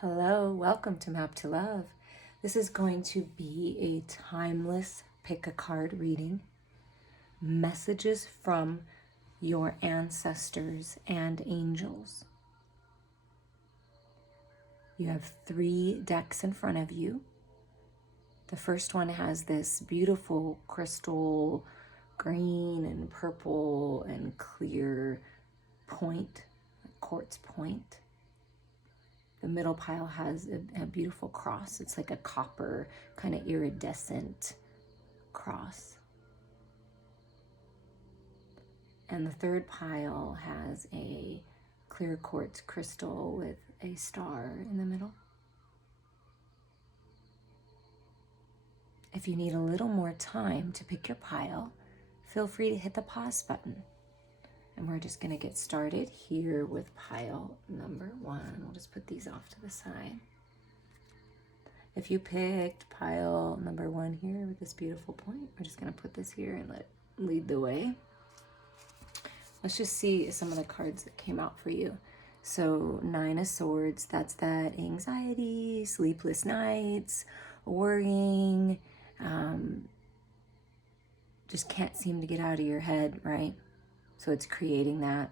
Hello, welcome to Map to Love. This is going to be a timeless pick a card reading. Messages from your ancestors and angels. You have 3 decks in front of you. The first one has this beautiful crystal green and purple and clear point, quartz point. The middle pile has a beautiful cross. It's like a copper, kind of iridescent cross. And the third pile has a clear quartz crystal with a star in the middle. If you need a little more time to pick your pile, feel free to hit the pause button. And we're just going to get started here with pile number 1. We'll just put these off to the side. If you picked pile number 1 here with this beautiful point, we're just going to put this here and let it lead the way. Let's just see some of the cards that came out for you. So 9 of Swords, that's that anxiety, sleepless nights, worrying, just can't seem to get out of your head, right? So it's creating that.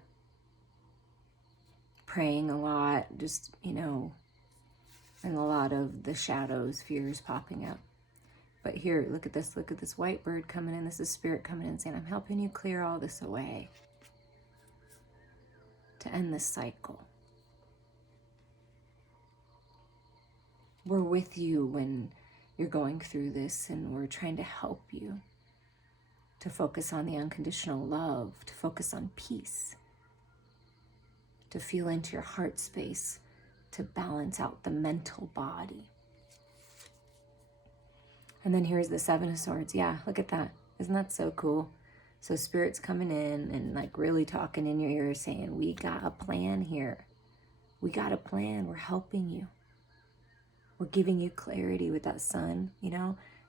Praying a lot, just, and a lot of the shadows, fears popping up. But here, look at this white bird coming in. This is spirit coming in saying, I'm helping you clear all this away to end this cycle. We're with you when you're going through this, and we're trying to help you to focus on the unconditional love, to focus on peace, to feel into your heart space, to balance out the mental body. And then here's the 7 of Swords. Yeah, look at that. Isn't that so cool? So Spirit's coming in and like really talking in your ear saying, we got a plan here. We got a plan. We're helping you. We're giving you clarity with that sun,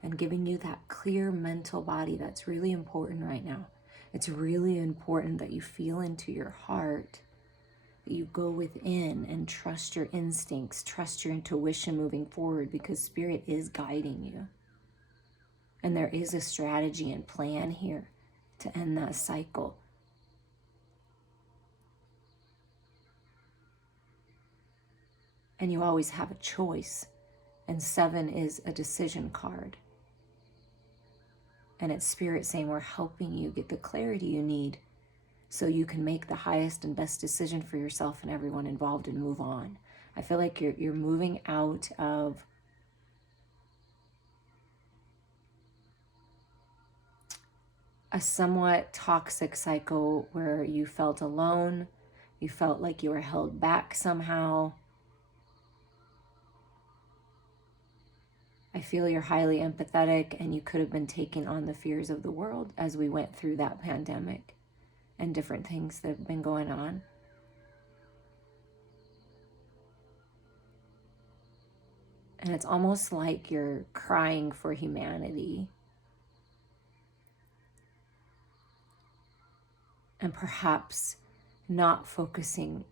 and giving you that clear mental body. That's really important right now. It's really important that you feel into your heart, that you go within and trust your instincts, trust your intuition moving forward, because Spirit is guiding you. And there is a strategy and plan here to end that cycle. And you always have a choice. And 7 is a decision card. And it's Spirit saying, we're helping you get the clarity you need so you can make the highest and best decision for yourself and everyone involved and move on. I feel like you're moving out of a somewhat toxic cycle where you felt alone, you felt like you were held back somehow. I feel you're highly empathetic, and you could have been taking on the fears of the world as we went through that pandemic and different things that have been going on. And it's almost like you're crying for humanity. And perhaps not focusing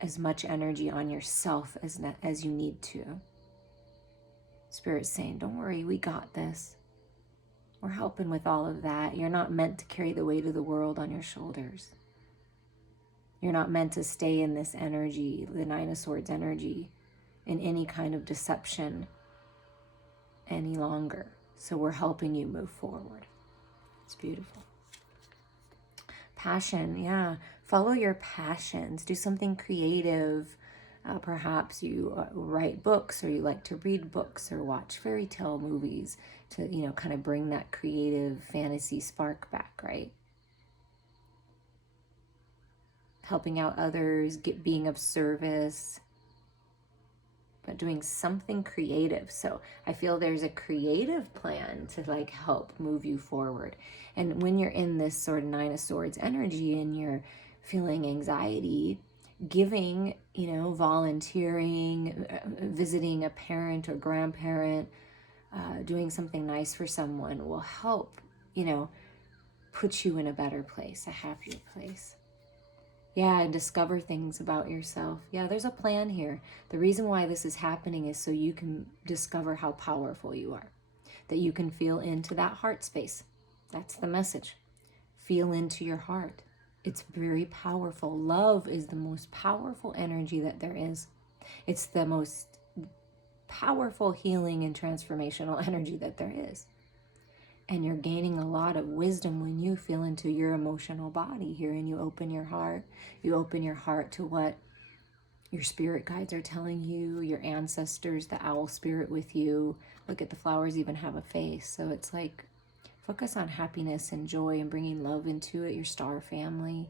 as much energy on yourself as you need to. Spirit's saying, don't worry, we got this. We're helping with all of that. You're not meant to carry the weight of the world on your shoulders. You're not meant to stay in this energy, the 9 of Swords energy, in any kind of deception any longer. So we're helping you move forward. It's beautiful. Passion, yeah. Follow your passions. Do something creative. Perhaps you write books, or you like to read books or watch fairy tale movies to, kind of bring that creative fantasy spark back, right? Helping out others, being of service, but doing something creative. So I feel there's a creative plan to help move you forward. And when you're in this sort of 9 of Swords energy and you're feeling anxiety, giving, volunteering, visiting a parent or grandparent, doing something nice for someone will help, put you in a better place, a happier place. Yeah, and discover things about yourself. Yeah, there's a plan here. The reason why this is happening is so you can discover how powerful you are, that you can feel into that heart space. That's the message. Feel into your heart. It's very powerful. Love is the most powerful energy that there is. It's the most powerful healing and transformational energy that there is. And you're gaining a lot of wisdom when you feel into your emotional body here and you open your heart. You open your heart to what your spirit guides are telling you, your ancestors, the owl spirit with you. Look at the flowers even have a face. So it's like focus on happiness and joy and bringing love into it, your star family.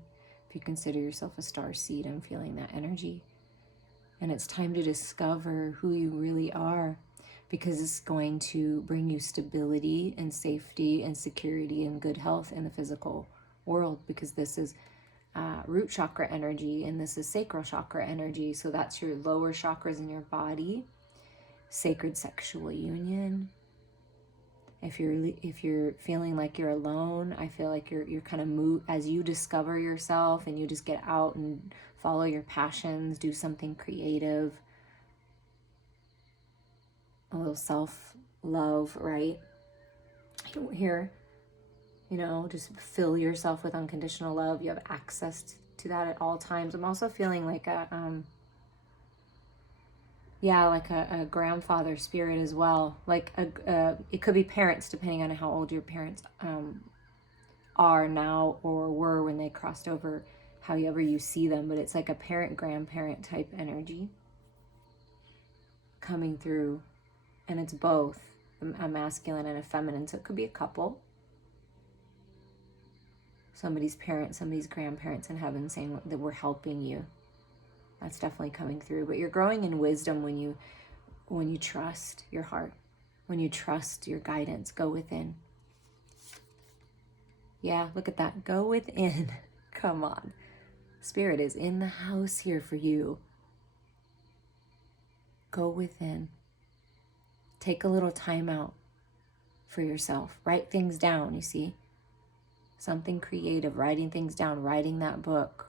If you consider yourself a star seed, I'm feeling that energy. And it's time to discover who you really are, because it's going to bring you stability and safety and security and good health in the physical world, because this is root chakra energy and this is sacral chakra energy. So that's your lower chakras in your body, sacred sexual union. If you're feeling like you're alone, I feel like you're kind of move as you discover yourself and you just get out and follow your passions, do something creative. A little self-love, right? Here, just fill yourself with unconditional love. You have access to that at all times. I'm also feeling like a grandfather spirit as well. Like it could be parents, depending on how old your parents are now or were when they crossed over, however you see them. But it's like a parent, grandparent type energy coming through. And it's both a masculine and a feminine. So it could be a couple. Somebody's parents, somebody's grandparents in heaven saying that we're helping you. That's definitely coming through. But you're growing in wisdom when you trust your heart, when you trust your guidance. Go within. Yeah, look at that. Go within. Come on. Spirit is in the house here for you. Go within. Take a little time out for yourself. Write things down, you see. Something creative, writing things down, writing that book.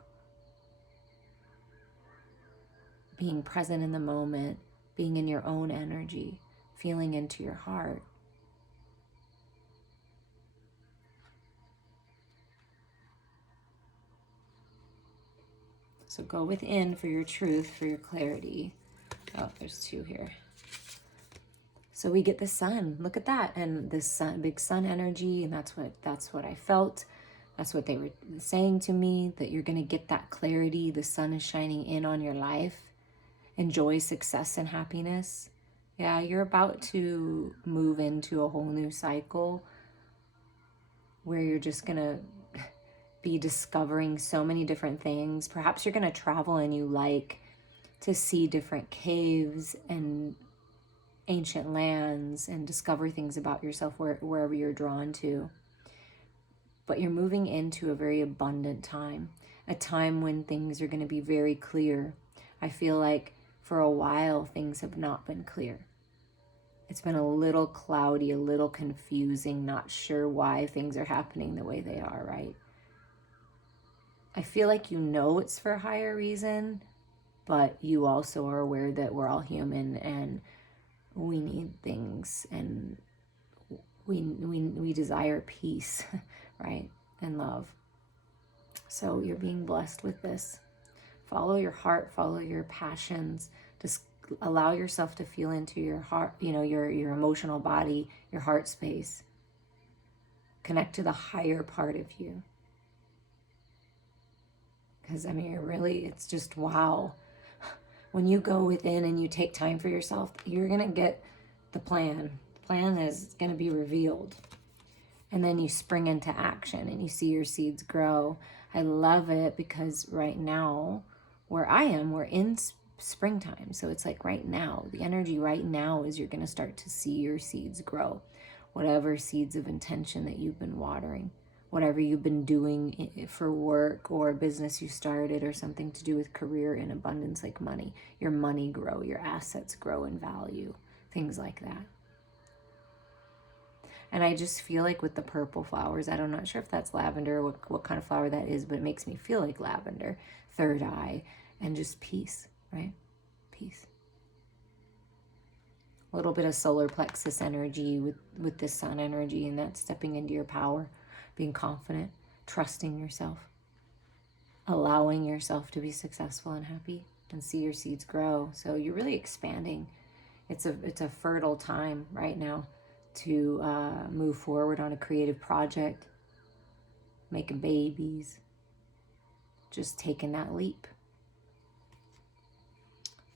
Being present in the moment, being in your own energy, feeling into your heart. So go within for your truth, for your clarity. Oh, there's two here. So we get the sun. Look at that. And this sun, big sun energy, and that's what I felt. That's what they were saying to me, that you're going to get that clarity. The sun is shining in on your life. Enjoy success and happiness. Yeah, you're about to move into a whole new cycle where you're just going to be discovering so many different things. Perhaps you're going to travel and you like to see different caves and ancient lands and discover things about yourself wherever you're drawn to. But you're moving into a very abundant time, a time when things are going to be very clear. I feel like for a while things have not been clear. It's been a little cloudy, a little confusing, not sure why things are happening the way they are, right? I feel like it's for a higher reason, but you also are aware that we're all human and we need things, and we desire peace, right? And love. So you're being blessed with this. Follow your heart, follow your passions. Just allow yourself to feel into your heart, your emotional body, your heart space. Connect to the higher part of you. Because, it's just wow. When you go within and you take time for yourself, you're going to get the plan. The plan is going to be revealed. And then you spring into action and you see your seeds grow. I love it because right now, where I am, we're in springtime. So it's like right now, the energy right now is you're going to start to see your seeds grow. Whatever seeds of intention that you've been watering. Whatever you've been doing for work or business you started or something to do with career in abundance, like money. Your money grow, your assets grow in value, things like that. And I just feel like with the purple flowers, I'm not sure if that's lavender or what kind of flower that is, but it makes me feel like lavender, third eye, and just peace, right? Peace. A little bit of solar plexus energy with this sun energy, and that's stepping into your power, being confident, trusting yourself, allowing yourself to be successful and happy and see your seeds grow. So you're really expanding. It's a fertile time right now to move forward on a creative project, making babies, just taking that leap.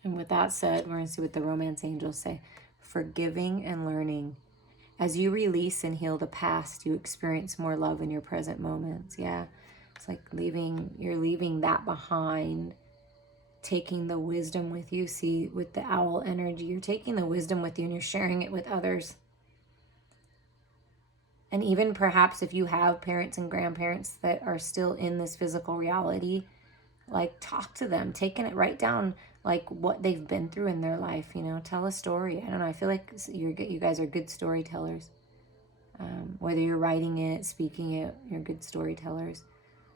And with that said, we're going to see what the romance angels say. Forgiving and learning. As you release and heal the past, you experience more love in your present moments. Yeah, it's like you're leaving that behind, taking the wisdom with you. See, with the owl energy, you're taking the wisdom with you and you're sharing it with others. And even perhaps if you have parents and grandparents that are still in this physical reality, like talk to them, taking it right down, like what they've been through in their life, tell a story. I don't know, I feel like you guys are good storytellers. Whether you're writing it, speaking it, you're good storytellers.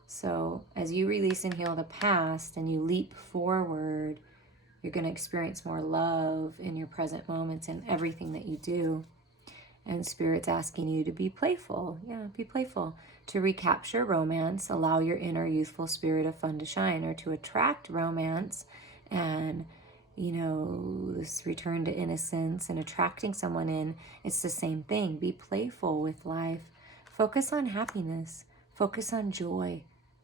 So as you release and heal the past and you leap forward, you're going to experience more love in your present moments and everything that you do. And Spirit's asking you to be playful. Yeah, be playful. To recapture romance, allow your inner youthful spirit of fun to shine, or to attract romance and, this return to innocence and attracting someone in. It's the same thing. Be playful with life. Focus on happiness. Focus on joy.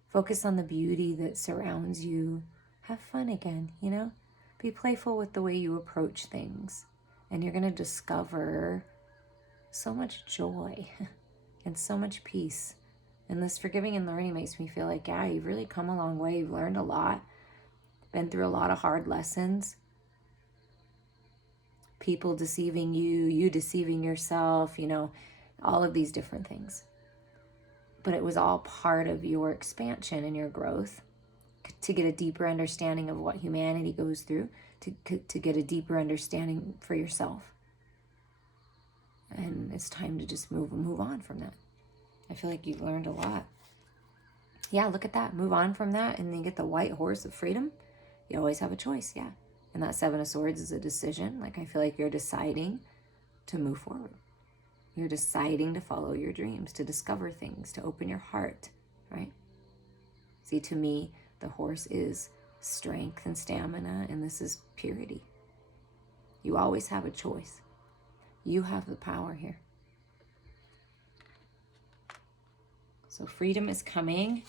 Focus on the beauty that surrounds you. Have fun again, Be playful with the way you approach things. And you're going to discover so much joy and so much peace. And this forgiving and learning makes me feel like, yeah, you've really come a long way. You've learned a lot, been through a lot of hard lessons. People deceiving you, you deceiving yourself, all of these different things. But it was all part of your expansion and your growth to get a deeper understanding of what humanity goes through, to get a deeper understanding for yourself. And it's time to just move on from that. I feel like you've learned a lot. Yeah, look at that. Move on from that, and then you get the white horse of freedom. You always have a choice, yeah. And that Seven of Swords is a decision. Like, I feel like you're deciding to move forward. You're deciding to follow your dreams, to discover things, to open your heart, right? See, to me, the horse is strength and stamina, and this is purity. You always have a choice. You have the power here. So freedom is coming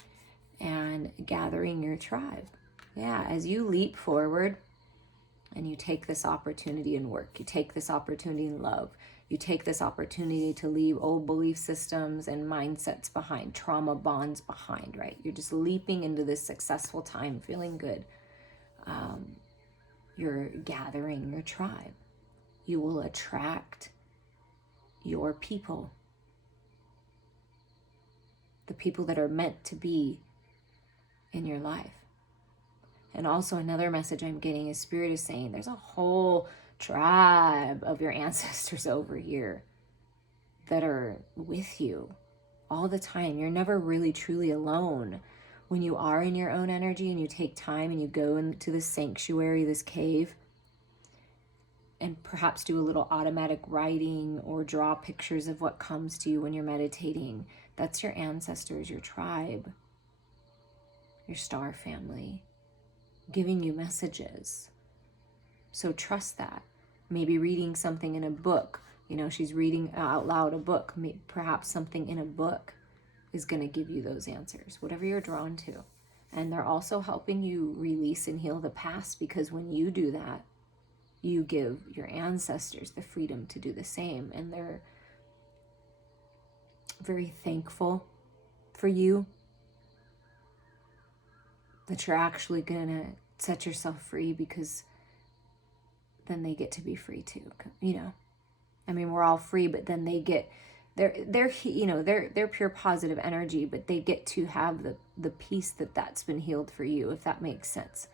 and gathering your tribe. Yeah, as you leap forward and you take this opportunity in work, you take this opportunity in love, you take this opportunity to leave old belief systems and mindsets behind, trauma bonds behind, right? You're just leaping into this successful time, feeling good. You're gathering your tribe. You will attract your people, the people that are meant to be in your life. And also another message I'm getting is Spirit is saying there's a whole tribe of your ancestors over here that are with you all the time. You're never really truly alone. When you are in your own energy and you take time and you go into this sanctuary, this cave, and perhaps do a little automatic writing or draw pictures of what comes to you when you're meditating, that's your ancestors, your tribe, your star family, giving you messages. So trust that. Maybe reading something in a book. She's reading out loud a book. Perhaps something in a book is going to give you those answers, whatever you're drawn to. And they're also helping you release and heal the past, because when you do that, you give your ancestors the freedom to do the same. And they're very thankful for you, that you're actually going to set yourself free, because then they get to be free too. I mean, we're all free, but then they get, they're pure positive energy, but they get to have the peace that's been healed for you, if that makes sense.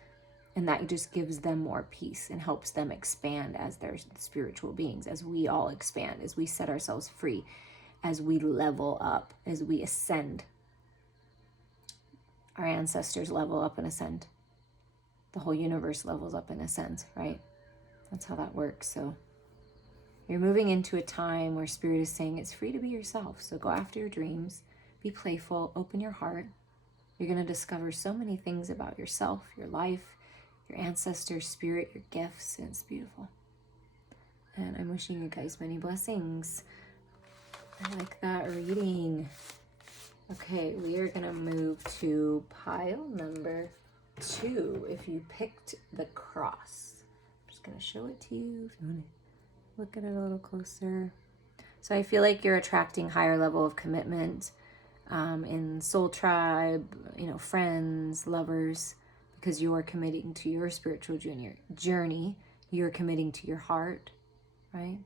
And that just gives them more peace and helps them expand as their spiritual beings, as we all expand, as we set ourselves free. as we level up, as we ascend. Our ancestors level up and ascend. The whole universe levels up and ascends, right? That's how that works. So you're moving into a time where Spirit is saying it's free to be yourself. So go after your dreams, be playful, open your heart. You're going to discover so many things about yourself, your life, your ancestors, spirit, your gifts, and it's beautiful. And I'm wishing you guys many blessings. I like that reading. Okay, we are going to move to pile number 2. If you picked the cross, I'm just going to show it to you if you want to look at it a little closer. So I feel like you're attracting higher level of commitment in soul tribe, friends, lovers, because you are committing to your spiritual journey. You're committing to your heart, right?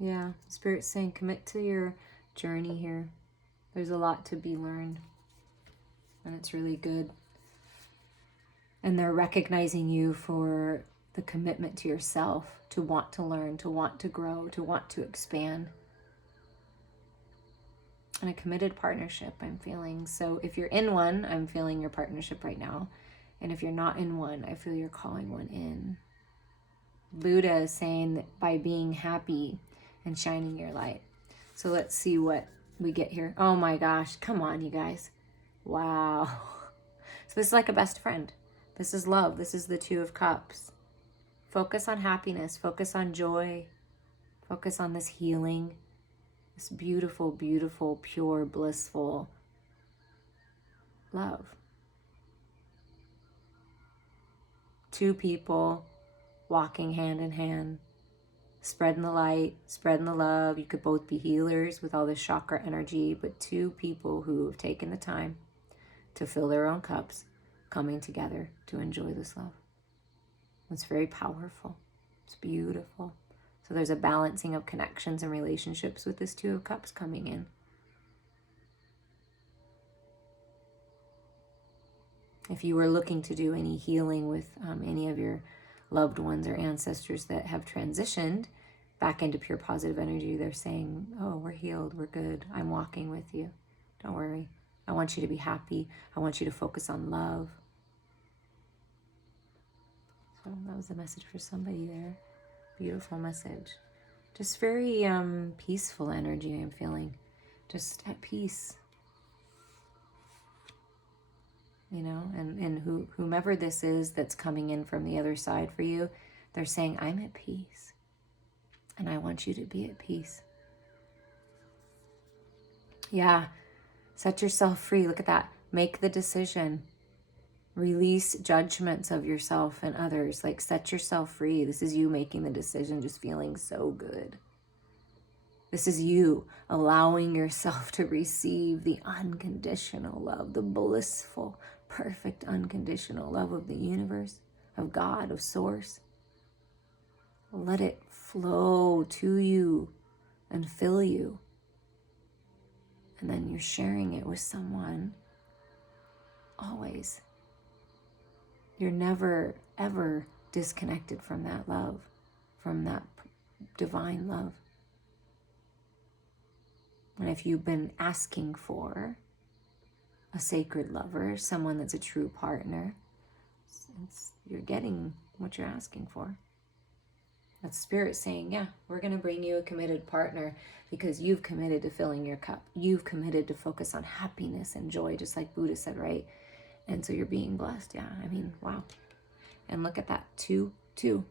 Yeah, Spirit's saying commit to your journey here. There's a lot to be learned, and it's really good. And they're recognizing you for the commitment to yourself, to want to learn, to want to grow, to want to expand. And a committed partnership, I'm feeling. So if you're in one, I'm feeling your partnership right now. And if you're not in one, I feel you're calling one in. Buddha is saying that by being happy and shining your light. So let's see what we get here. Oh my gosh, come on, you guys. Wow. So this is like a best friend. This is love. This is the 2 of Cups. Focus on happiness. Focus on joy. Focus on this healing. This beautiful, beautiful, pure, blissful love. 2 people walking hand in hand, spreading the light, spreading the love. You could both be healers with all this chakra energy, but 2 people who have taken the time to fill their own cups, coming together to enjoy this love. It's very powerful. It's beautiful. So there's a balancing of connections and relationships with this 2 of Cups coming in. If you were looking to do any healing with any of your loved ones or ancestors that have transitioned back into pure positive energy, they're saying, oh, we're healed, we're good, I'm walking with you. Don't worry. I want you to be happy. I want you to focus on love. So that was a message for somebody there. Beautiful message. Just very peaceful energy I'm feeling. Just at peace. And whomever this is that's coming in from the other side for you, they're saying, I'm at peace. And I want you to be at peace. Yeah. Set yourself free. Look at that. Make the decision. Release judgments of yourself and others. Like, set yourself free. This is you making the decision, just feeling so good. This is you allowing yourself to receive the unconditional love, the blissful, perfect, unconditional love of the universe, of God, of Source. Let it flow to you and fill you. And then you're sharing it with someone. Always. You're never, ever disconnected from that love, from that divine love. And if you've been asking for a sacred lover, someone that's a true partner, you're getting what you're asking for. That's Spirit saying, yeah, we're going to bring you a committed partner because you've committed to filling your cup. You've committed to focus on happiness and joy, just like Buddha said, right? And so you're being blessed. Yeah, I mean, wow. And look at that, 2, 2.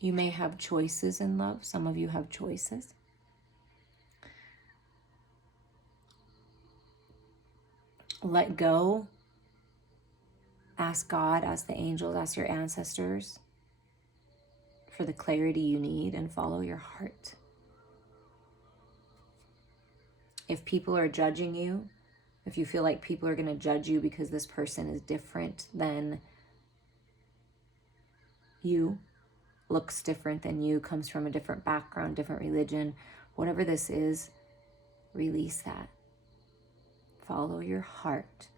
You may have choices in love. Some of you have choices. Let go. Ask God, ask the angels, ask your ancestors for the clarity you need and follow your heart. If people are judging you, if you feel like people are going to judge you because this person is different than you, looks different than you, comes from a different background, different religion, whatever this is, release that. Follow your heart.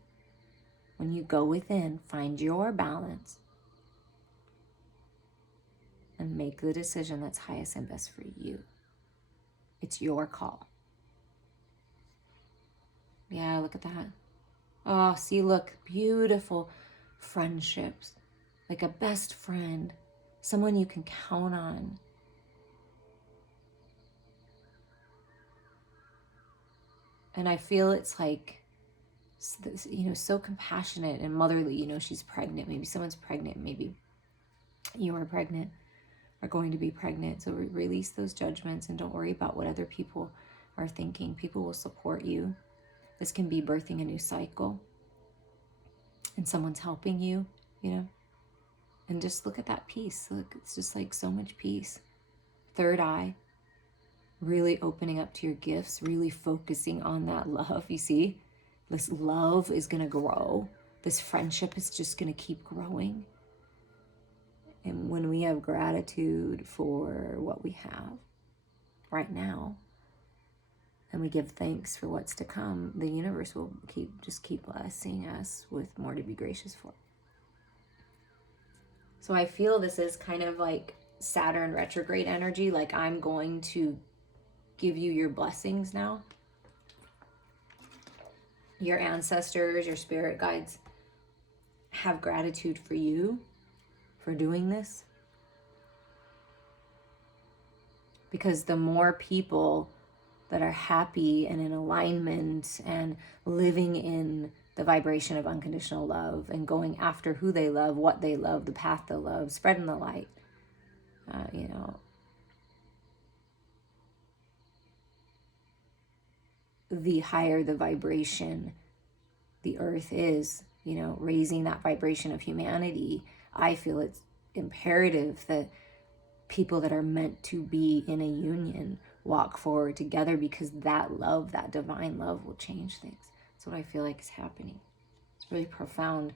When you go within, find your balance. and make the decision that's highest and best for you. It's your call. Yeah, look at that. Oh, see, look, beautiful friendships, like a best friend, someone you can count on. And I feel it's like, so compassionate and motherly. She's pregnant. Maybe someone's pregnant. Maybe you are pregnant, are going to be pregnant. So release those judgments and don't worry about what other people are thinking. People will support you. This can be birthing a new cycle. And someone's helping you, And just look at that peace. Look, it's just like so much peace. Third eye. Really opening up to your gifts. Really focusing on that love. You see? This love is going to grow. This friendship is just going to keep growing. And when we have gratitude for what we have right now, and we give thanks for what's to come, the universe will keep blessing us with more to be gracious for. So I feel this is kind of like Saturn retrograde energy, like I'm going to give you your blessings now. Your ancestors, your spirit guides have gratitude for you for doing this. Because the more people that are happy and in alignment and living in the vibration of unconditional love and going after who they love, what they love, the path they love, spreading the light, the higher the vibration the earth is, raising that vibration of humanity. I feel it's imperative that people that are meant to be in a union walk forward together, because that love, that divine love, will change things. That's what I feel like is happening. It's really profound.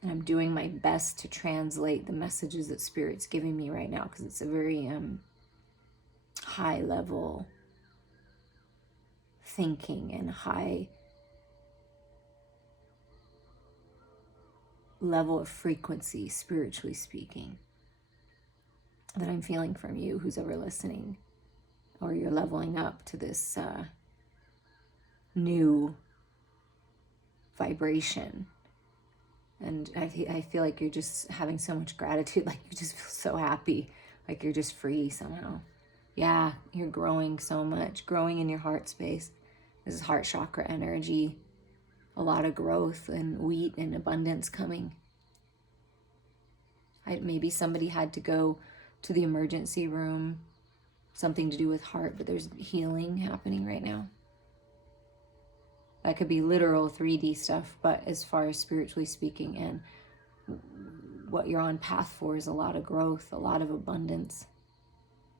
And I'm doing my best to translate the messages that Spirit's giving me right now, because it's a very high level thinking and high level of frequency, spiritually speaking, that I'm feeling from you, who's ever listening, or you're leveling up to this new vibration. And I feel like you're just having so much gratitude, like you just feel so happy, like you're just free somehow. Yeah, you're growing so much, growing in your heart space. This is heart chakra energy, a lot of growth and wheat and abundance coming. Maybe somebody had to go to the emergency room, something to do with heart, but there's healing happening right now. That could be literal 3D stuff, but as far as spiritually speaking and what you're on path for is a lot of growth, a lot of abundance,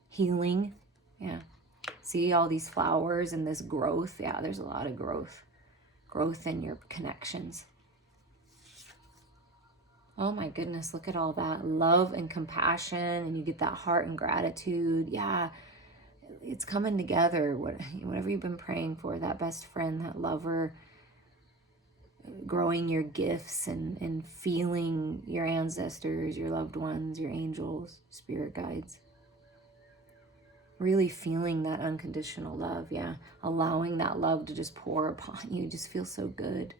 healing. Yeah. See all these flowers and this growth. Yeah, there's a lot of growth in your connections. Oh my goodness, look at all that love and compassion, and you get that heart and gratitude. Yeah, it's coming together. Whatever you've been praying for, that best friend, that lover, growing your gifts and feeling your ancestors, your loved ones, your angels, spirit guides. Really feeling that unconditional love, yeah. Allowing that love to just pour upon you, just feels so good.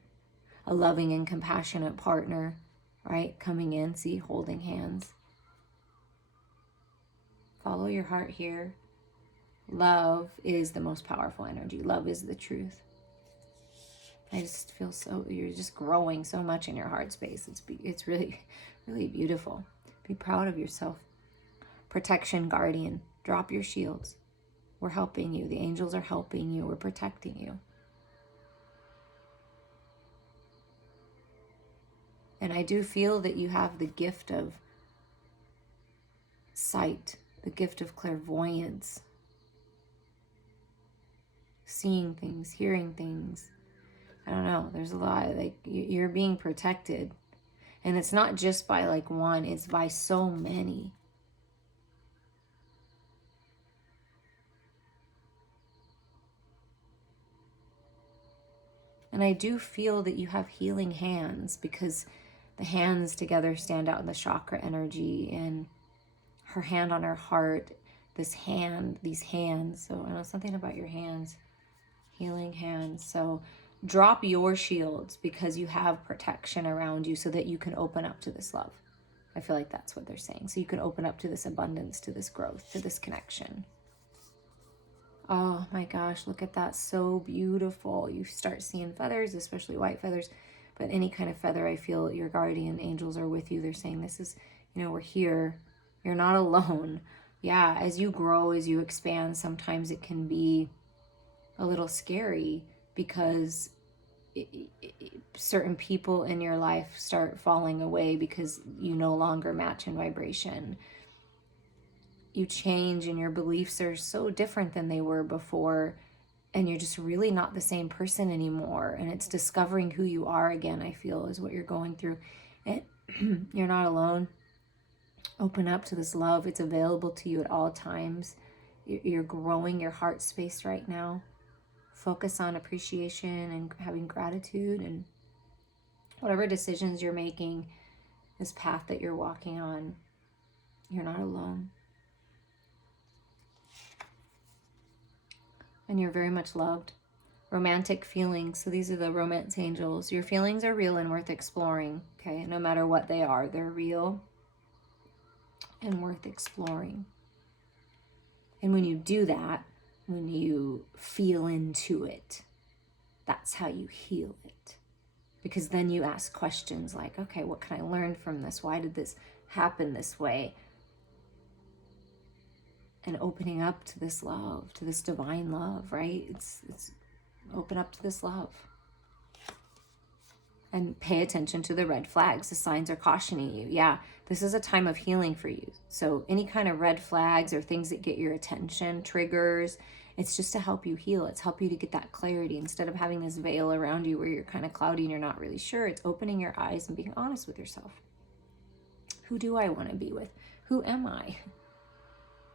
A loving and compassionate partner, right? Coming in, see, holding hands. Follow your heart here. Love is the most powerful energy. Love is the truth. I just feel you're just growing so much in your heart space. It's really, really beautiful. Be proud of yourself. Protection, guardian. Drop your shields. We're helping you. The angels are helping you. We're protecting you. And I do feel that you have the gift of sight, the gift of clairvoyance, seeing things, hearing things. I don't know. There's a lot. Like, you're being protected. And it's not just by like one, it's by so many. And I do feel that you have healing hands, because The hands together stand out in the chakra energy, and her hand on her heart, these hands. So I know something about your hands, healing hands. So drop your shields because you have protection around you so that you can open up to this love. I feel like that's what they're saying. So you can open up to this abundance, to this growth, to this connection. Oh my gosh, look at that. So beautiful. You start seeing feathers, especially white feathers, but any kind of feather, I feel your guardian angels are with you. They're saying this is, we're here. You're not alone. Yeah, as you grow, as you expand, sometimes it can be a little scary because certain people in your life start falling away because you no longer match in vibration. You change and your beliefs are so different than they were before, and you're just really not the same person anymore. And it's discovering who you are again, I feel, is what you're going through. And you're not alone. Open up to this love. It's available to you at all times. You're growing your heart space right now. Focus on appreciation and having gratitude, and whatever decisions you're making, this path that you're walking on, you're not alone. And you're very much loved. Romantic feelings. So these are the romance angels. Your feelings are real and worth exploring. Okay, no matter what they are, they're real and worth exploring. And when you do that, when you feel into it, that's how you heal it. Because then you ask questions like, okay, what can I learn from this? Why did this happen this way? And opening up to this love, to this divine love, right? It's open up to this love. And pay attention to the red flags. The signs are cautioning you. Yeah, this is a time of healing for you. So any kind of red flags or things that get your attention, triggers, it's just to help you heal. It's help you to get that clarity. Instead of having this veil around you where you're kind of cloudy and you're not really sure, it's opening your eyes and being honest with yourself. Who do I want to be with? Who am I?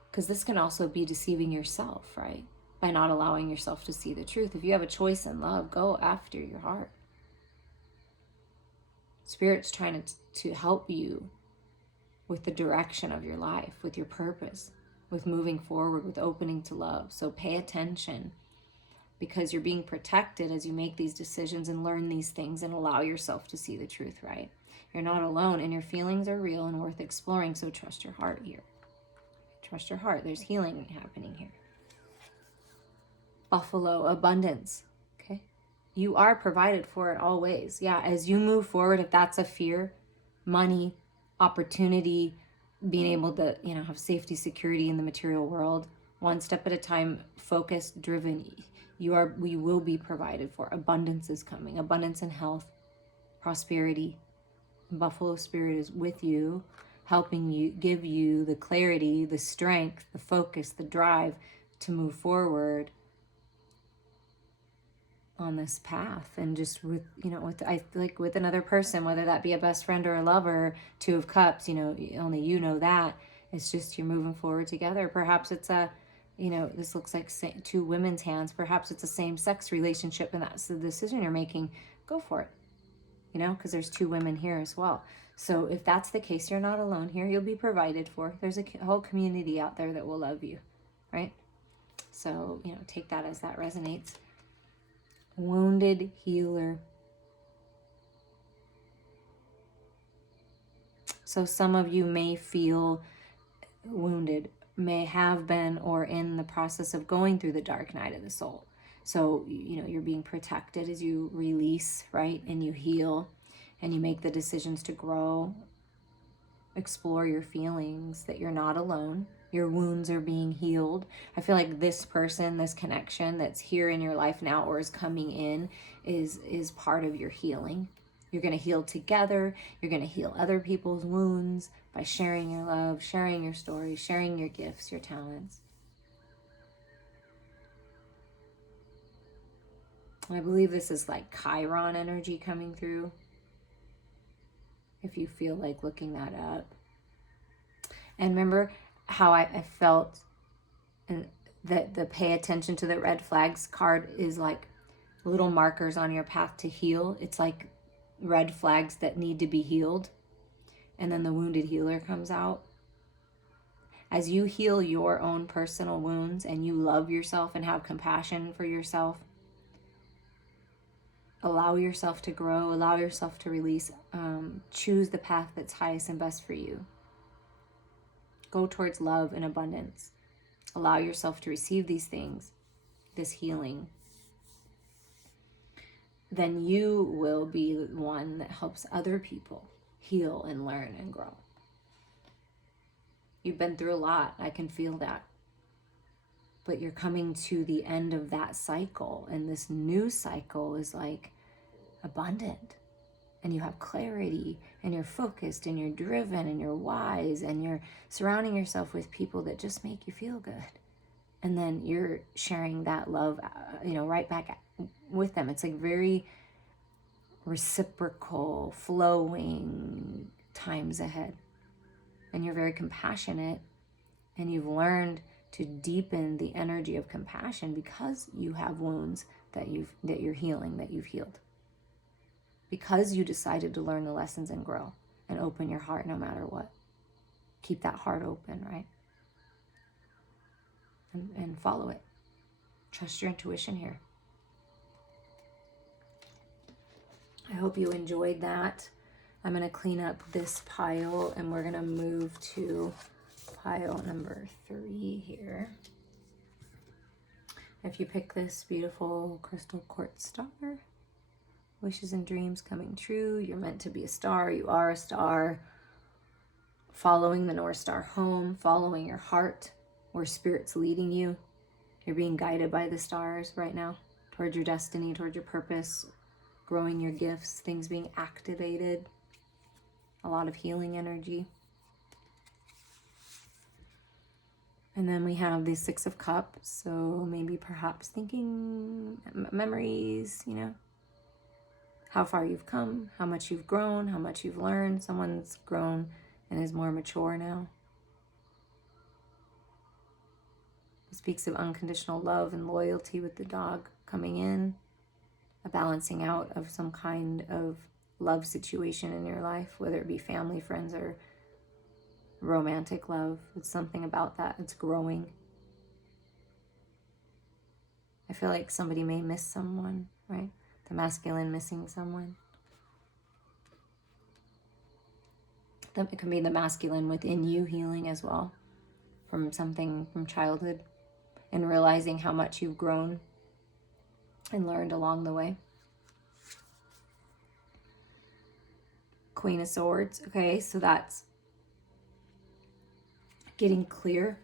Because this can also be deceiving yourself, right? By not allowing yourself to see the truth. If you have a choice in love, go after your heart. Spirit's trying to help you with the direction of your life, with your purpose, with moving forward, with opening to love. So pay attention, because you're being protected as you make these decisions and learn these things and allow yourself to see the truth, right? You're not alone, and your feelings are real and worth exploring. So trust your heart here. Trust your heart. There's healing happening here. Buffalo, abundance. Okay. You are provided for it always. Yeah, as you move forward, if that's a fear, money, opportunity, being able to, have safety, security in the material world, one step at a time, focused, driven, we will be provided for. Abundance is coming. Abundance in health, prosperity. Buffalo Spirit is with you, helping you, give you the clarity, the strength, the focus, the drive to move forward on this path. And just with with another person, whether that be a best friend or a lover, Two of Cups, only you know that. It's just you're moving forward together. Perhaps it's this looks like two women's hands. Perhaps it's a same-sex relationship, and that's the decision you're making. Go for it, because there's two women here as well. So if that's the case, you're not alone here. You'll be provided for. There's a whole community out there that will love you, right? So, take that as that resonates. Wounded healer. So some of you may feel wounded, may have been, or in the process of going through the dark night of the soul. So, you're being protected as you release, right? And you heal, and you make the decisions to grow, explore your feelings, that you're not alone. Your wounds are being healed. I feel like this person, this connection that's here in your life now or is coming in is part of your healing. You're going to heal together. You're going to heal other people's wounds by sharing your love, sharing your story, sharing your gifts, your talents. I believe this is like Chiron energy coming through, if you feel like looking that up. And remember how I felt, and that the pay attention to the red flags card is like little markers on your path to heal. It's like red flags that need to be healed. And then the wounded healer comes out. As you heal your own personal wounds and you love yourself and have compassion for yourself, allow yourself to grow, allow yourself to release, choose the path that's highest and best for you. Go towards love and abundance. Allow yourself to receive these things, this healing. Then you will be one that helps other people heal and learn and grow. You've been through a lot. I can feel that. But you're coming to the end of that cycle. And this new cycle is like abundant. And you have clarity. And you're focused. And you're driven. And you're wise. And you're surrounding yourself with people that just make you feel good. And then you're sharing that love, right back with them. It's like very reciprocal, flowing times ahead. And you're very compassionate, and you've learned to deepen the energy of compassion because you have wounds that you're healing, that you've healed. Because you decided to learn the lessons and grow and open your heart no matter what. Keep that heart open, right? And follow it. Trust your intuition here. I hope you enjoyed that. I'm going to clean up this pile and we're going to move to pile number 3 here. If you pick this beautiful crystal quartz star, wishes and dreams coming true. You're meant to be a star. You are a star. Following the North Star home, following your heart, where Spirit's leading you. You're being guided by the stars right now towards your destiny, towards your purpose, growing your gifts, things being activated. A lot of healing energy. And then we have the 6 of Cups. So maybe perhaps thinking memories, how far you've come, how much you've grown, how much you've learned. Someone's grown and is more mature now. It speaks of unconditional love and loyalty with the dog coming in. A balancing out of some kind of love situation in your life, whether it be family, friends, or romantic love. It's something about that. It's growing. I feel like somebody may miss someone, right? The masculine missing someone. It can be the masculine within you healing as well from something from childhood and realizing how much you've grown and learned along the way. Queen of Swords. Okay, so that's getting clear,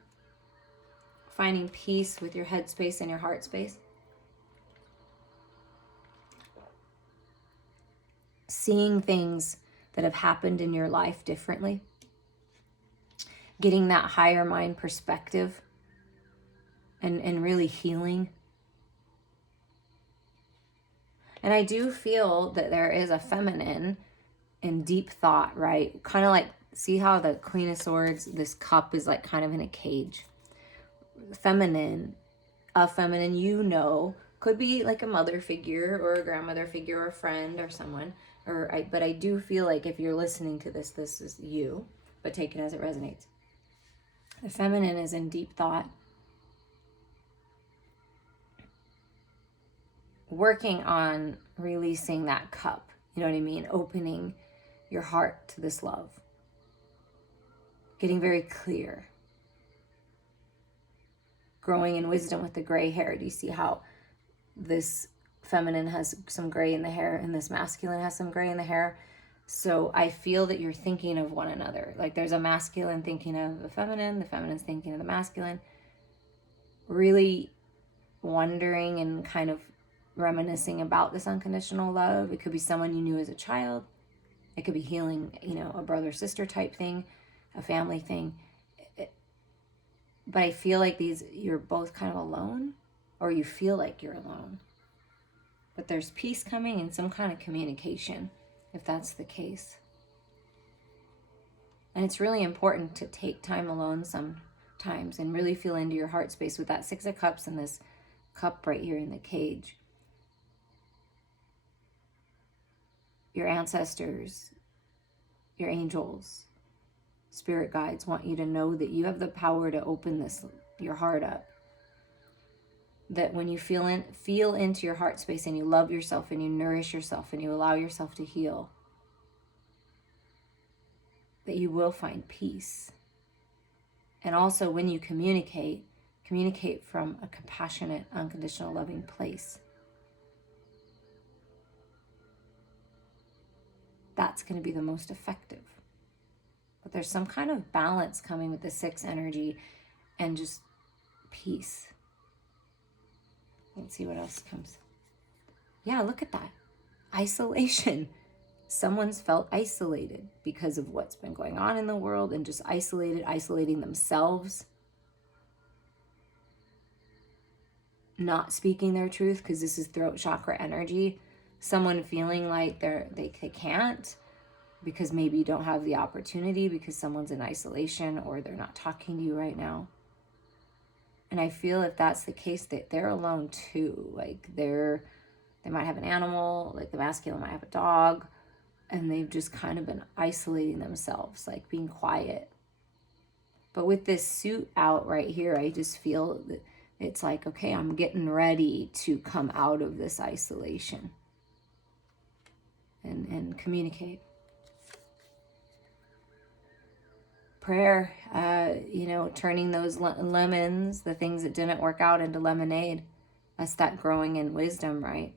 finding peace with your head space and your heart space, seeing things that have happened in your life differently, getting that higher mind perspective, and really healing. And I do feel that there is a feminine and deep thought, right? Kind of like, see how the Queen of Swords, this cup is like kind of in a cage. Feminine, could be like a mother figure or a grandmother figure or a friend or someone. But I do feel like if you're listening to this, this is you, but take it as it resonates. The feminine is in deep thought. Working on releasing that cup, you know what I mean? Opening your heart to this love. Getting very clear. Growing in wisdom with the gray hair. Do you see how this feminine has some gray in the hair and this masculine has some gray in the hair? So I feel that you're thinking of one another. Like there's a masculine thinking of the feminine's thinking of the masculine. Really wondering and kind of reminiscing about this unconditional love. It could be someone you knew as a child. It could be healing, a brother-sister type thing, a family thing. But I feel like you're both kind of alone, or you feel like you're alone. But there's peace coming and some kind of communication, if that's the case. And it's really important to take time alone sometimes and really feel into your heart space with that 6 of Cups and this cup right here in the cage. your ancestors, your angels, spirit guides want you to know that you have the power to open your heart up. That when you feel into your heart space and you love yourself and you nourish yourself and you allow yourself to heal, that you will find peace. And also when you communicate from a compassionate, unconditional, loving place. That's going to be the most effective. But there's some kind of balance coming with the 6 energy and just peace. Let's see what else comes. Yeah, look at that. Isolation. Someone's felt isolated because of what's been going on in the world and just isolating themselves. Not speaking their truth because this is throat chakra energy. Someone feeling like they can't because maybe you don't have the opportunity because someone's in isolation or they're not talking to you right now. And I feel if that's the case, that they're alone too. Like they might have an animal, like the masculine might have a dog, and they've just kind of been isolating themselves, like being quiet. But with this suit out right here, I just feel that it's like, okay, I'm getting ready to come out of this isolation and communicate. Prayer, turning those lemons, the things that didn't work out, into lemonade. That's that growing in wisdom, right?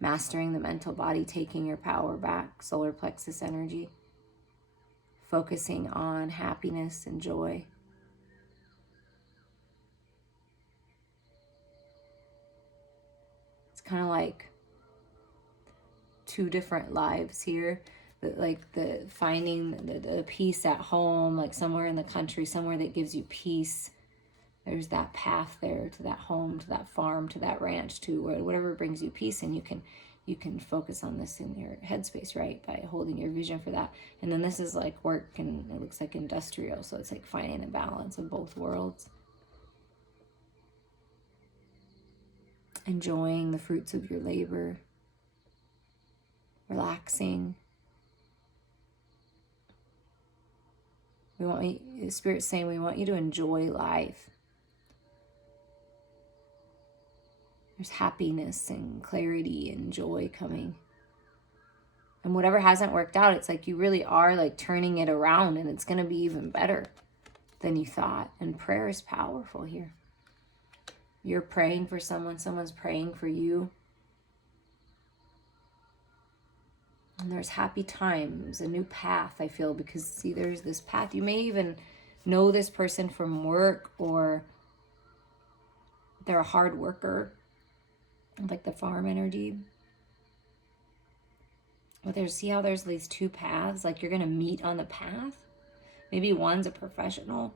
Mastering the mental body, taking your power back, solar plexus energy. Focusing on happiness and joy. It's kind of like 2 different lives here. Like the finding the peace at home, like somewhere in the country, somewhere that gives you peace. There's that path there to that home, to that farm, to that ranch, to whatever brings you peace, and you can focus on this in your headspace, right? By holding your vision for that. And then this is like work, and it looks like industrial, so it's like finding the balance of both worlds. Enjoying the fruits of your labor. Relaxing. The Spirit's saying we want you to enjoy life. There's happiness and clarity and joy coming. And whatever hasn't worked out, it's like you really are like turning it around, and it's going to be even better than you thought. And prayer is powerful here. You're praying for someone, someone's praying for you. And there's happy times, a new path, I feel, because see, there's this path. You may even know this person from work, or they're a hard worker, like the farm energy. But see how there's these 2 paths, like you're going to meet on the path. Maybe one's a professional,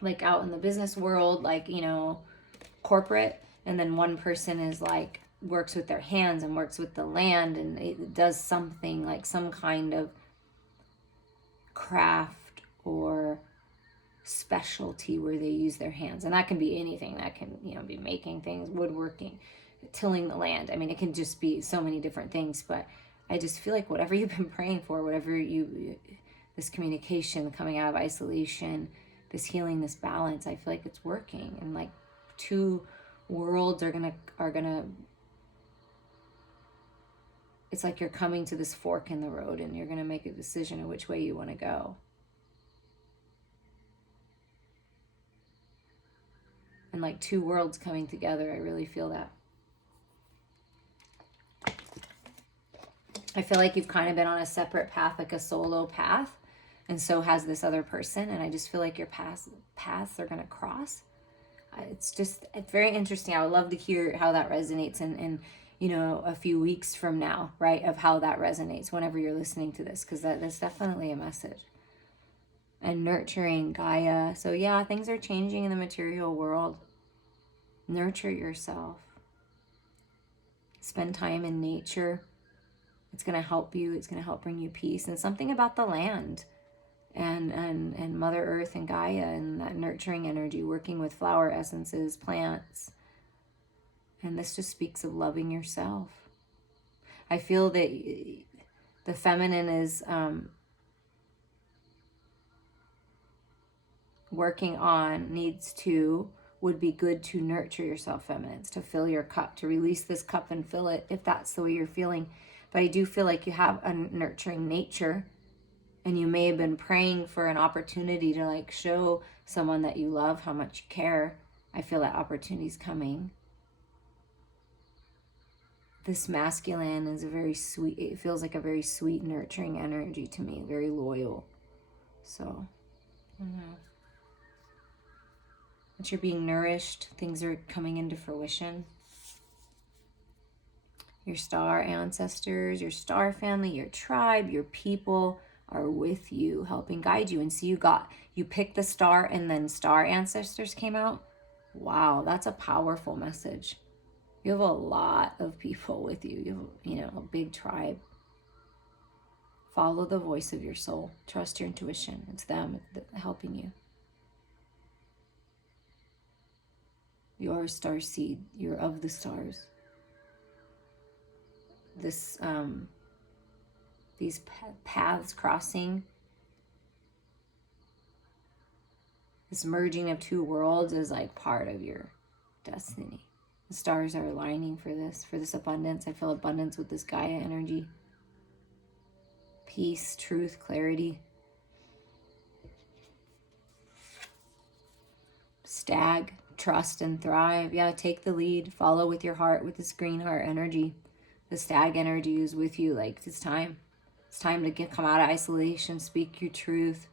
like out in the business world, like, corporate. And then one person is like, works with their hands and works with the land, and it does something like some kind of craft or specialty where they use their hands. And that can be anything. That can, be making things, woodworking, tilling the land. I mean, it can just be so many different things. But I just feel like whatever you've been praying for, this communication, coming out of isolation, this healing, this balance, I feel like it's working. And like 2 worlds are gonna it's like you're coming to this fork in the road, and you're gonna make a decision of which way you want to go. And like 2 worlds coming together, I really feel that. I feel like you've kind of been on a separate path, like a solo path, and so has this other person, and I just feel like your paths are going to cross. It's very interesting. I would love to hear how that resonates in a few weeks from now, right, of how that resonates whenever you're listening to this, because that's definitely a message. And nurturing Gaia. So yeah, things are changing in the material world. Nurture yourself. Spend time in nature. It's going to help you. It's going to help bring you peace. And something about the land and Mother Earth and Gaia and that nurturing energy, working with flower essences, plants. And this just speaks of loving yourself. I feel that the feminine is working on, would be good to nurture yourself, feminines, to fill your cup, to release this cup and fill it if that's the way you're feeling. But I do feel like you have a nurturing nature, and you may have been praying for an opportunity to like show someone that you love how much you care. I feel that opportunity's coming. This masculine is a very sweet, it feels like a very sweet, nurturing energy to me, very loyal. So, I don't know. But you're being nourished, things are coming into fruition. Your star ancestors, your star family, your tribe, your people are with you, helping guide you. And so you picked the star and then star ancestors came out. Wow, that's a powerful message. You have a lot of people with you. You have, a big tribe. Follow the voice of your soul. Trust your intuition. It's them helping you. You're a star seed. You're of the stars. These paths crossing, this merging of two worlds is like part of your destiny. The stars are aligning for this abundance. I feel abundance with this Gaia energy. Peace, truth, clarity. Stag, trust and thrive. Yeah, take the lead. Follow with your heart, with this green heart energy. The stag energy is with you. Like, it's time. It's time to come out of isolation. Speak your truth.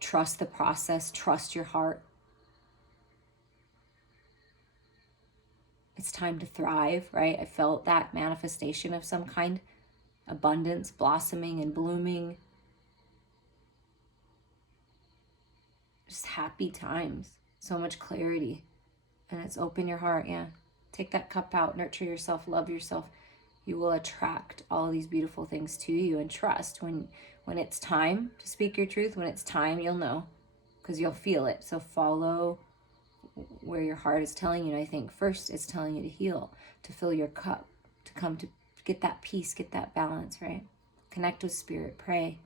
Trust the process. Trust your heart. It's time to thrive, right? I felt that manifestation of some kind. Abundance, blossoming and blooming. Just happy times. So much clarity. And it's open your heart, yeah. Take that cup out. Nurture yourself. Love yourself. You will attract all these beautiful things to you. And trust when it's time to speak your truth. When it's time, you'll know. Because you'll feel it. So follow where your heart is telling you. And I think first it's telling you to heal. To fill your cup. To come to get that peace. Get that balance, right? Connect with spirit. Pray.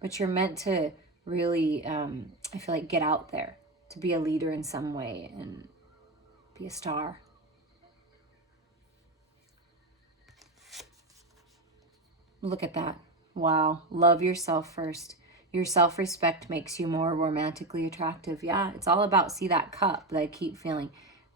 But you're meant to really, I feel like, get out there. To be a leader in some way and be a star. Look at that. Wow. Love yourself first. Your self-respect makes you more romantically attractive. Yeah, it's all about, see that cup that I keep feeling.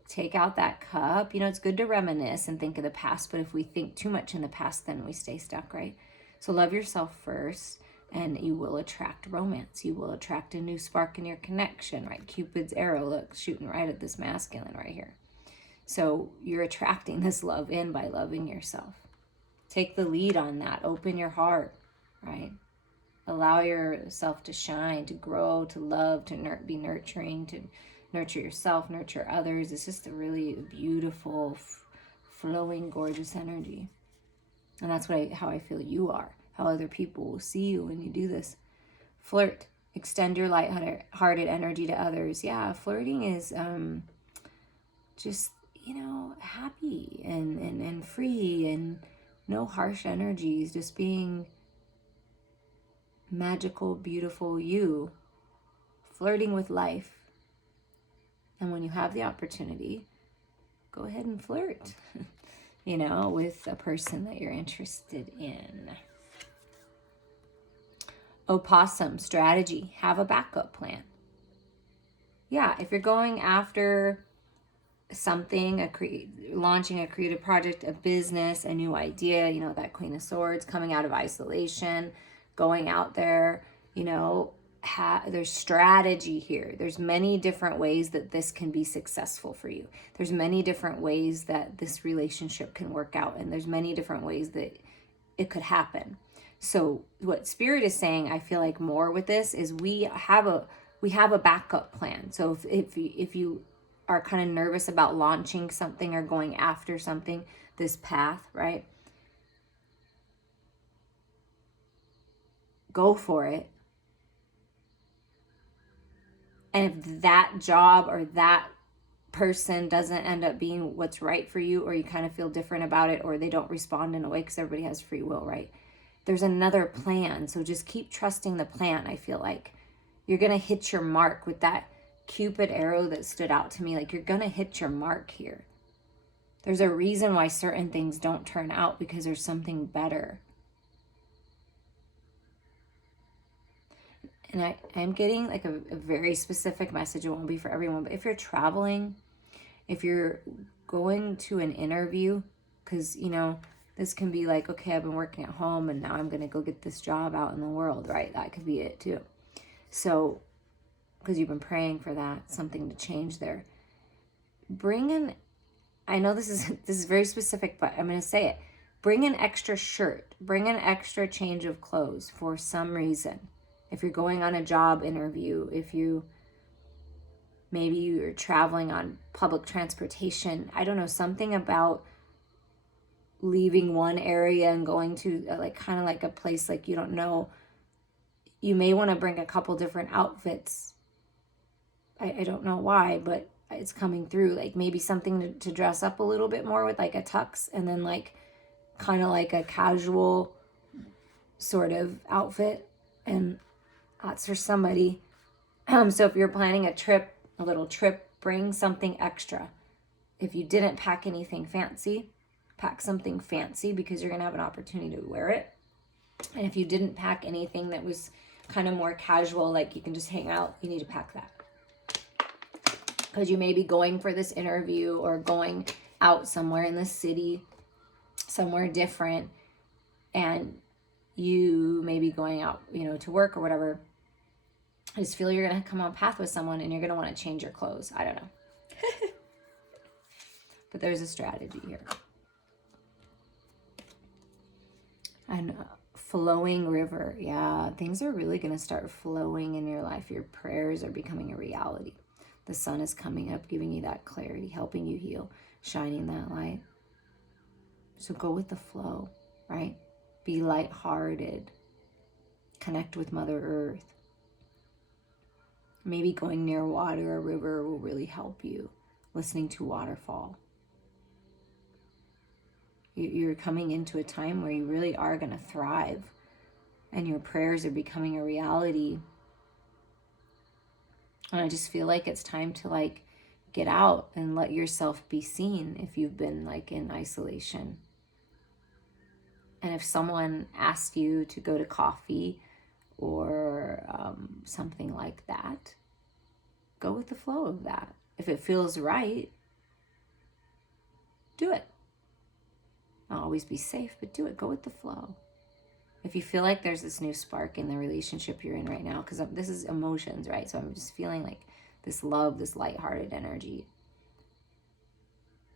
Take out that cup. It's good to reminisce and think of the past, but if we think too much in the past, then we stay stuck, right? So love yourself first. And you will attract romance. You will attract a new spark in your connection, right? Cupid's arrow, look, shooting right at this masculine right here. So you're attracting this love in by loving yourself. Take the lead on that. Open your heart, right? Allow yourself to shine, to grow, to love, to be nurturing, to nurture yourself, nurture others. It's just a really beautiful, flowing, gorgeous energy. And that's how I feel you are. How other people will see you when you do this. Flirt. Extend your light-hearted energy to others. Yeah, flirting is just, happy and free and no harsh energies. Just being magical, beautiful you. Flirting with life. And when you have the opportunity, go ahead and flirt, with a person that you're interested in. Opossum strategy, have a backup plan. Yeah, if you're going after something, launching a creative project, a business, a new idea, that Queen of Swords, coming out of isolation, going out there, there's strategy here. There's many different ways that this can be successful for you. There's many different ways that this relationship can work out, and there's many different ways that it could happen. So what Spirit is saying, I feel like more with this, is we have a backup plan. So if you are kind of nervous about launching something or going after something, this path, right? Go for it. And if that job or that person doesn't end up being what's right for you, or you kind of feel different about it, or they don't respond in a way, because everybody has free will, right? There's another plan. So just keep trusting the plan. I feel like you're going to hit your mark with that Cupid arrow that stood out to me. Like, you're going to hit your mark here. There's a reason why certain things don't turn out, because there's something better. And I'm getting like a very specific message. It won't be for everyone, but if you're traveling, if you're going to an interview, because, you know, this can be like, okay, I've been working at home and now I'm going to go get this job out in the world, right? That could be it too. So, because you've been praying for that, something to change there. Bring in, I know this is very specific, but I'm going to say it. Bring an extra shirt. Bring an extra change of clothes for some reason. If you're going on a job interview, if maybe you're traveling on public transportation, I don't know, something about leaving one area and going to like kind of like a place like you don't know. You may want to bring a couple different outfits. I don't know why, but it's coming through. Like maybe something to dress up a little bit more with, like a tux, and then like kind of like a casual sort of outfit. And that's for somebody. So if you're planning a little trip, bring something extra. If you didn't pack anything fancy, pack something fancy, because you're going to have an opportunity to wear it. And if you didn't pack anything that was kind of more casual, like you can just hang out, you need to pack that. Because you may be going for this interview or going out somewhere in the city, somewhere different, and you may be going out, you know, to work or whatever. I just feel you're going to come on path with someone and you're going to want to change your clothes. I don't know. But there's a strategy here. And flowing river. Yeah, things are really going to start flowing in your life. Your prayers are becoming a reality. The sun is coming up, giving you that clarity, helping you heal, shining that light. So go with the flow, right? Be lighthearted. Connect with Mother Earth. Maybe going near water or river will really help you. Listening to waterfall. You're coming into a time where you really are going to thrive. And your prayers are becoming a reality. And I just feel like it's time to like get out and let yourself be seen if you've been like in isolation. And if someone asks you to go to coffee or something like that, go with the flow of that. If it feels right, do it. Not always be safe, but do it. Go with the flow. If you feel like there's this new spark in the relationship you're in right now, because this is emotions, right? So I'm just feeling like this love, this lighthearted energy.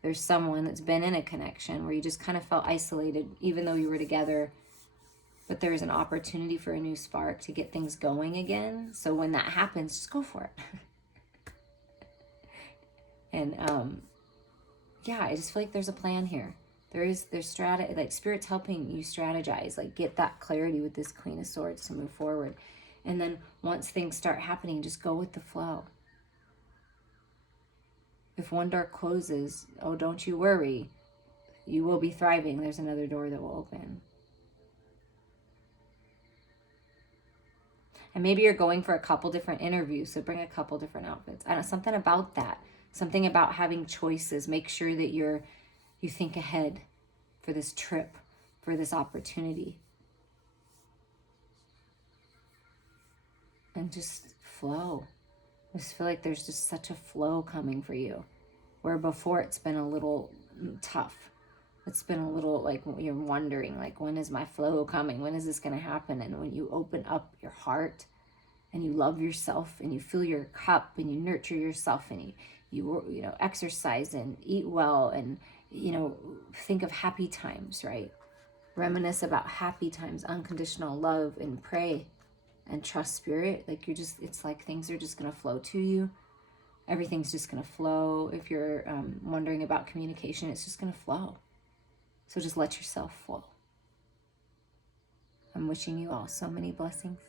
There's someone that's been in a connection where you just kind of felt isolated, even though you were together, but there's an opportunity for a new spark to get things going again. So when that happens, just go for it. And yeah, I just feel like there's a plan here. There's strategy, like Spirit's helping you strategize, like get that clarity with this Queen of Swords to move forward. And then once things start happening, just go with the flow. If one door closes, oh, don't you worry. You will be thriving. There's another door that will open. And maybe you're going for a couple different interviews, so bring a couple different outfits. I don't know, something about that. Something about having choices. Make sure that you think ahead for this trip, for this opportunity. And just flow. I just feel like there's just such a flow coming for you. Where before it's been a little tough. It's been a little like you're wondering, like, when is my flow coming? When is this going to happen? And when you open up your heart and you love yourself and you fill your cup and you nurture yourself and you know, exercise and eat well and, you know, think of happy times, right? Reminisce about happy times, unconditional love, and pray and trust Spirit. Like it's like things are just going to flow to you. Everything's just going to flow. If you're wondering about communication, it's just going to flow. So just let yourself flow. I'm wishing you all so many blessings.